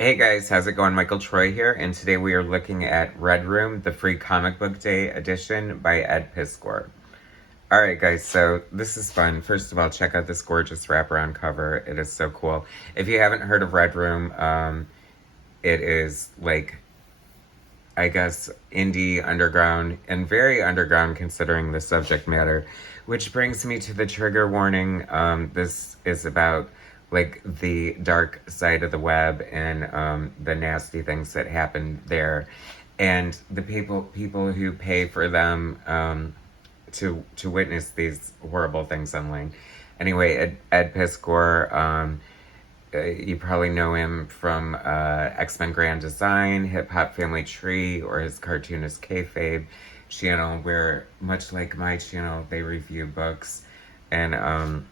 Hey guys, how's it going? Michael Troy here, and today we are looking at Red Room, the free comic book day edition by Ed Piskor. Alright guys, so this is fun. First of all, check out this gorgeous wraparound cover. It is so cool. If you haven't heard of Red Room, it is like, I guess, indie, underground, and very underground considering the subject matter. Which brings me to the trigger warning. This is about like the dark side of the web and the nasty things that happen there, and the people who pay for them to witness these horrible things online. Anyway, Ed Piskor. You probably know him from X-Men Grand Design, Hip Hop Family Tree, or his cartoonist Kayfabe channel, where, much like my channel, they review books. And,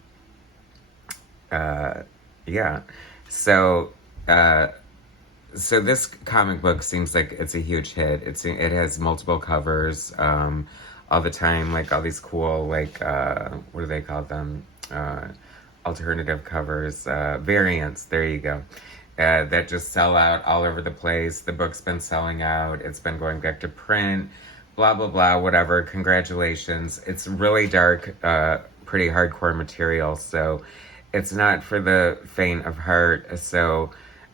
yeah. So, so this comic book seems like it's a huge hit. It has multiple covers all the time, like all these cool, like, what do they call them? Alternative covers, variants, there you go, that just sell out all over the place. The book's been selling out, it's been going back to print, blah, blah, blah, whatever, congratulations. It's really dark, pretty hardcore material, so it's not for the faint of heart, so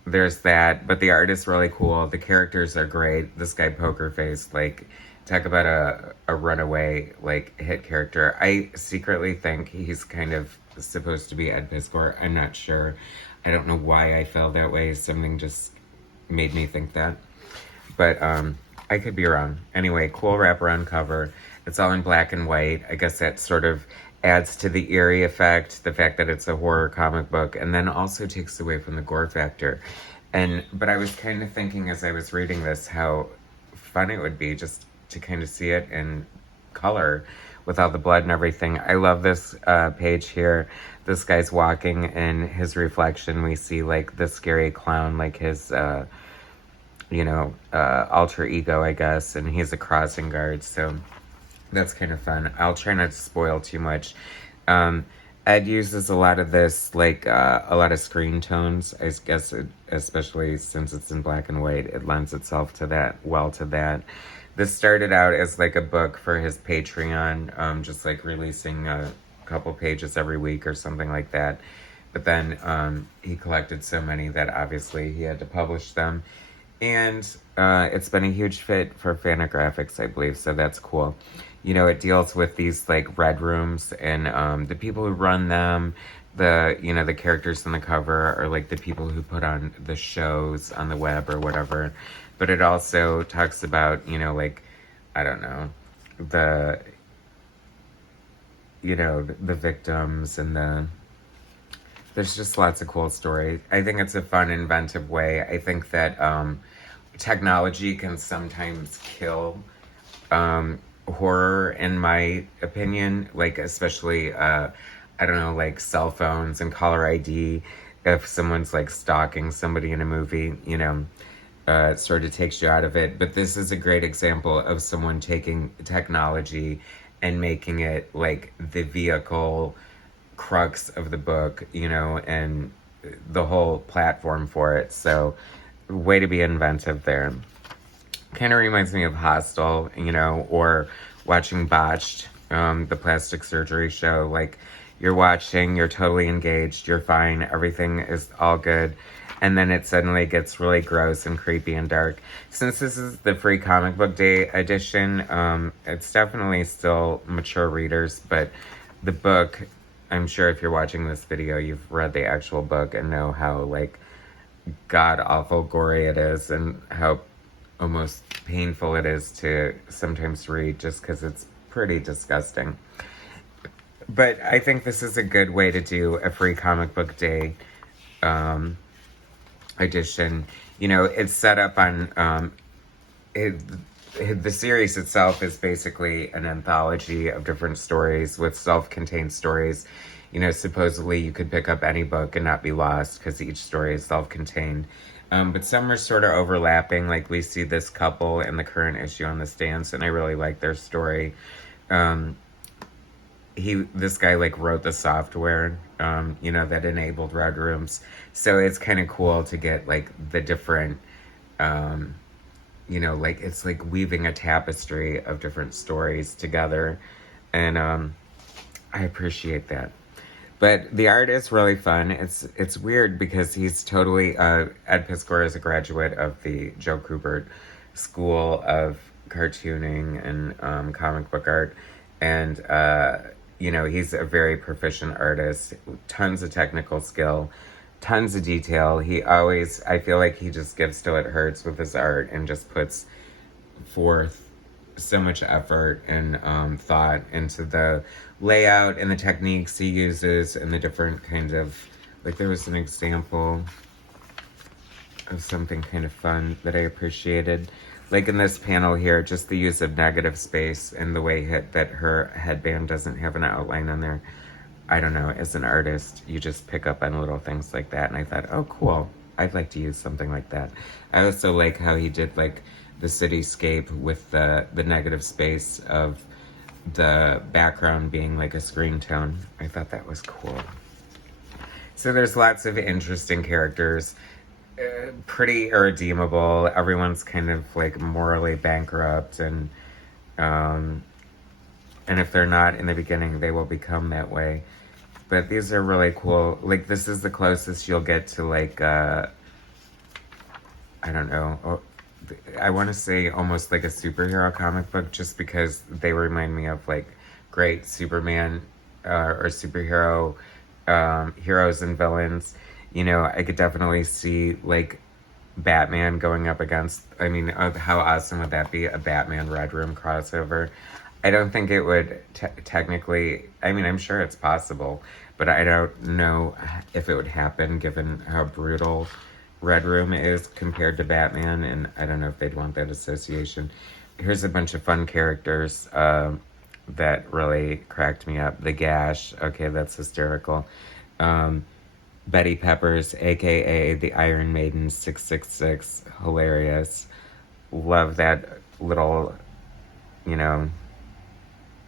there's that, but the art is really cool, the characters are great. This guy, Poker Face, like, talk about a runaway, like, hit character. I secretly think he's kind of supposed to be Ed Piskor. I'm not sure. I don't know why I felt that way. Something just made me think that. But I could be wrong. Anyway, cool wraparound cover. It's all in black and white. I guess that sort of adds to the eerie effect, the fact that it's a horror comic book, and then also takes away from the gore factor. But I was kind of thinking as I was reading this how fun it would be just to kind of see it in color with all the blood and everything. I love this page here. This guy's walking, and his reflection, we see like the scary clown, like his, alter ego, I guess, and he's a crossing guard, so that's kind of fun. I'll try not to spoil too much. Ed uses a lot of this, like a lot of screen tones. I guess, especially since it's in black and white, it lends itself to that. This started out as like a book for his Patreon, just like releasing a couple pages every week or something like that. But then he collected so many that obviously he had to publish them. And it's been a huge fit for Fantagraphics, I believe, so that's cool. You know, it deals with these like red rooms and the people who run them. The characters on the cover are like the people who put on the shows on the web or whatever. But it also talks about, like, I don't know, the victims and there's just lots of cool stories. I think it's a fun, inventive way. I think that technology can sometimes kill horror, in my opinion, like, especially, I don't know, like cell phones and caller ID. If someone's like stalking somebody in a movie, it sort of takes you out of it. But this is a great example of someone taking technology and making it like the vehicle crux of the book, and the whole platform for it. So, way to be inventive there. Kind of reminds me of Hostel, or watching Botched, the plastic surgery show. Like, you're watching, you're totally engaged, you're fine, everything is all good. And then it suddenly gets really gross and creepy and dark. Since this is the free comic book day edition, it's definitely still mature readers, but the book, I'm sure if you're watching this video, you've read the actual book and know how, like, god-awful gory it is and how almost painful it is to sometimes read just because it's pretty disgusting. But I think this is a good way to do a free comic book day edition. It's set up on the series itself is basically an anthology of different stories with self-contained stories. Supposedly you could pick up any book and not be lost because each story is self-contained. But some are sort of overlapping. Like, we see this couple in the current issue on the stands, and I really like their story. this guy like wrote the software, that enabled Red Rooms. So it's kind of cool to get like the different, like it's like weaving a tapestry of different stories together. And I appreciate that. But the art is really fun. It's weird because he's totally Ed Piskor is a graduate of the Joe Kubert School of Cartooning and comic book art, and he's a very proficient artist. Tons of technical skill, tons of detail. I feel like he just gives till it hurts with his art and just puts forth so much effort and thought into the layout and the techniques he uses and the different kinds of, like there was an example of something kind of fun that I appreciated. Like in this panel here, just the use of negative space and the way that her headband doesn't have an outline on there. I don't know, as an artist, you just pick up on little things like that. And I thought, oh, cool. I'd like to use something like that. I also like how he did like the cityscape with the negative space of the background being like a screen tone. I thought that was cool. So there's lots of interesting characters. Pretty irredeemable. Everyone's kind of like morally bankrupt, and if they're not in the beginning, they will become that way. But these are really cool. Like this is the closest you'll get to like I don't know. I want to say almost like a superhero comic book, just because they remind me of like great Superman or superhero heroes and villains. I could definitely see like Batman going up against, how awesome would that be? A Batman Red Room crossover. I don't think it would technically, I'm sure it's possible, but I don't know if it would happen given how brutal Red Room is compared to Batman, and I don't know if they'd want that association. Here's a bunch of fun characters that really cracked me up. The Gash, okay, that's hysterical. Betty Peppers, aka the Iron Maiden 666, hilarious. Love that little,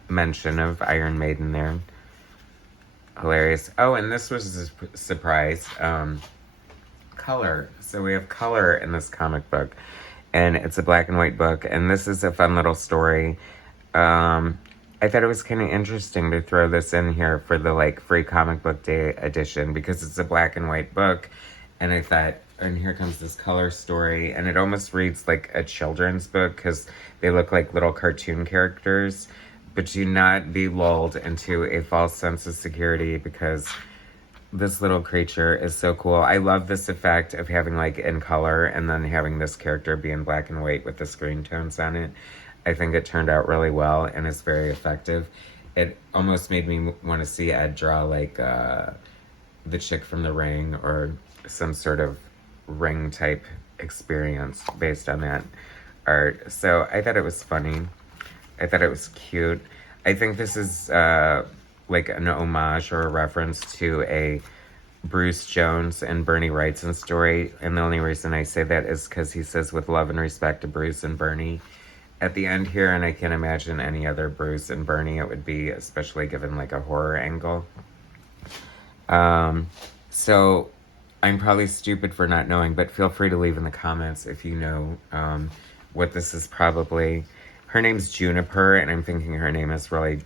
mention of Iron Maiden there. Hilarious. Oh, and this was a surprise. Color. So we have color in this comic book, and it's a black and white book, and this is a fun little story. I thought it was kind of interesting to throw this in here for the like free comic book day edition, because it's a black and white book, and I thought, and here comes this color story, and it almost reads like a children's book because they look like little cartoon characters, but do not be lulled into a false sense of security, because this little creature is so cool. I love this effect of having like in color and then having this character be in black and white with the screen tones on it. I think it turned out really well and is very effective. It almost made me want to see Ed draw like the chick from The Ring or some sort of Ring type experience based on that art. So I thought it was funny. I thought it was cute. I think this is like an homage or a reference to a Bruce Jones and Bernie Wrightson story. And the only reason I say that is because he says, with love and respect to Bruce and Bernie at the end here, and I can't imagine any other Bruce and Bernie it would be, especially given like a horror angle. So I'm probably stupid for not knowing, but feel free to leave in the comments if you know what this is. Probably her name's Juniper, and I'm thinking her name is really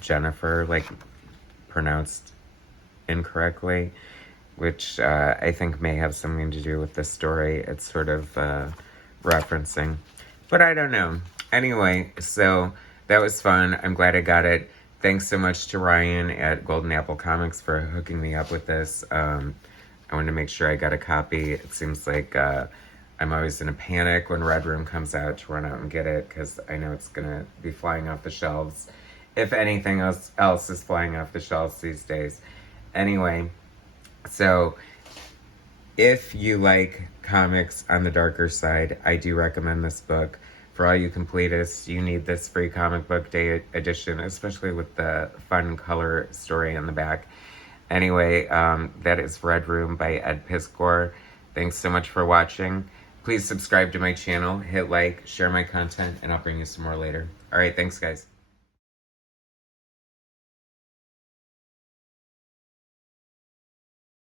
Jennifer, like pronounced incorrectly, which I think may have something to do with this story it's sort of referencing. But I don't know. Anyway, so that was fun. I'm glad I got it. Thanks so much to Ryan at Golden Apple Comics for hooking me up with this. I wanted to make sure I got a copy. It seems like I'm always in a panic when Red Room comes out to run out and get it, because I know it's going to be flying off the shelves. If anything else is flying off the shelves these days. Anyway, so if you like comics on the darker side, I do recommend this book. For all you completists, you need this free comic book day edition, especially with the fun color story in the back. Anyway, that is Red Room by Ed Piskor. Thanks so much for watching. Please subscribe to my channel, hit like, share my content, and I'll bring you some more later. All right, thanks, guys.